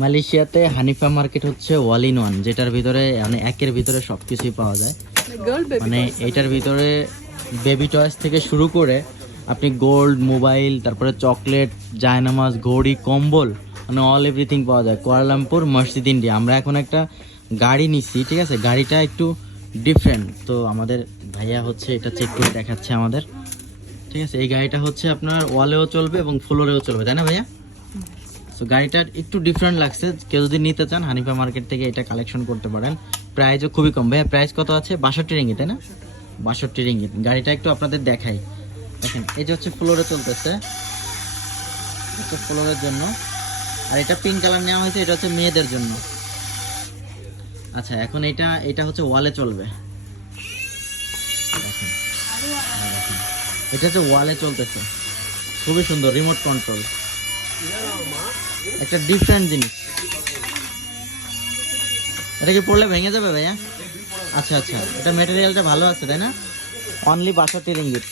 মালয়েশিয়াতে হানিফা মার্কেট হচ্ছে all in one, যেটার ভিতরে মানে একের ভিতরে সব কিছুই পাওয়া যায়। মানে এটার ভিতরে বেবি টয়েস থেকে শুরু করে আপনি গোল্ড, মোবাইল, তারপরে চকলেট, জায়নামাজ, ঘড়ি, কম্বল, মানে অল এভরিথিং পাওয়া যায়। কুয়ালালামপুর মসজিদ ইন্ডিয়া। আমরা এখন একটা গাড়ি নিচ্ছি, ঠিক আছে? গাড়িটা একটু ডিফারেন্ট, তো আমাদের ভাইয়া হচ্ছে এটা চেক করে দেখাচ্ছে আমাদের, ঠিক আছে? এই গাড়িটা হচ্ছে আপনার ওয়ালেও চলবে এবং ফ্লোরেও চলবে, তাই না ভাইয়া? সো গাড়িটা একটু ডিফারেন্ট লাগছে। কেউ যদি নিতে চান হানিফা মার্কেট থেকে এটা কালেকশন করতে পারেন। প্রাইসও খুবই কম। ভাইয়া প্রাইস কত আছে? 62 রিঙ্গিত, তাই না? 62 রিঙ্গিত। গাড়িটা একটু আপনাদের দেখাই। দেখেন এই যে হচ্ছে ফ্লোরে চলতেছে, এটা ফ্লোরের জন্য। আর এটা পিঙ্ক কালার নেওয়া হয়েছে, এটা হচ্ছে মেয়েদের জন্য। আচ্ছা এখন এটা হচ্ছে ওয়ালে চলবে। দেখেন, এটা হচ্ছে ওয়ালে চলতেছে, খুবই সুন্দর, রিমোট কন্ট্রোল, একটা ডিফারেন্ট জিনিস। এটা কি পড়লে ভেঙে যাবে ভাইয়া? আচ্ছা আচ্ছা, এটা ম্যাটেরিয়ালটা ভালো আছে, তাই না? Only 62 ringgit.